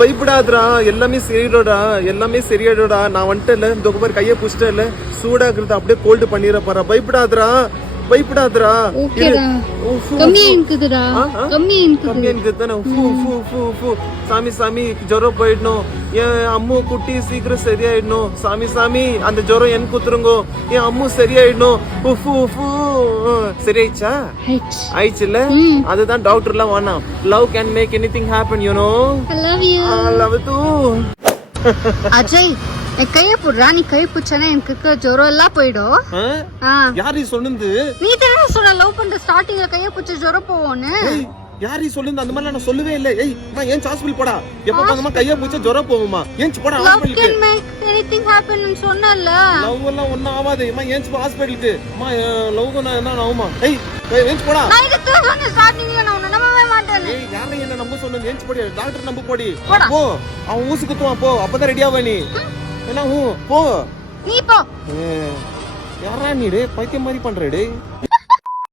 பயப்படாதடா, எல்லாமே சரியாயிடும்டா. நான் வந்துட்டேன்ல, இந்த பாரு கையை புடிச்சிட்டேன்ல, சூடா இருக்கிறத அப்படியே கோல்டு பண்ணிர பாரு. பயப்படாதடா. ஓகேடா. கம்மியா இருக்குதுடா. சாமி ஜுரம் போயிடணும். என் அம்மு குட்டி சீக்கிரம் சரியாயிடணும். சாமி அந்த ஜுரம் எனக்கு குத்துருங்கோ. என் அம்மு சரியாயிடணும். சரியாயிடுச்சா? ஆயிடுச்சுல்ல? அதுதான் டாக்டர் எல்லாம் வேணாம். Love can make anything happen, you know. I love you. I love you too. Ajay, என் கையை போடுறா. நீ கை பிடிச்சானே எனக்கு ஜுரம் எல்லாம் போயிடும். யாரு சொன்னது? நீ தானே சொன்ன லவ் பண்ற ஸ்டார்டிங்ல கையை பிடிச்ச ஜுரம் போவோன்னு. யாரு சொல்லுங்க? அந்த மாதிரி நான் சொல்லவே இல்லை. நான் ஏன் ஹாஸ்பிடல் போடா? எப்ப பாக்கமா கையா பூச்சா ஜுரம் போகுமா? ஏன் போடா ஹாஸ்பிடலுக்கு. Love can make anything happen ன்னு சொன்னல்ல. லவ் எல்லாம் ஒண்ணும் ஆகாது. ஏன் ஹாஸ்பிடலுக்கு? லவ் என்ன ஆகுமா? ஏன் போடா. நான் இது சொன்ன ஸ்டார்டிங்ல நான் உன்னை நம்பவே மாட்டேன். யாரை என்ன நம்ப சொன்னது? ஏன் போடி. டாக்டர் நம்ப போடி. போ. அவன் ஊசி குத்துவான் போ. அப்பதான் ரெடி ஆவ நீ. என்ன போ. நீ போ. யாரா நீ டேய்? பைத்தியம் மாதிரி பண்ற டேய்.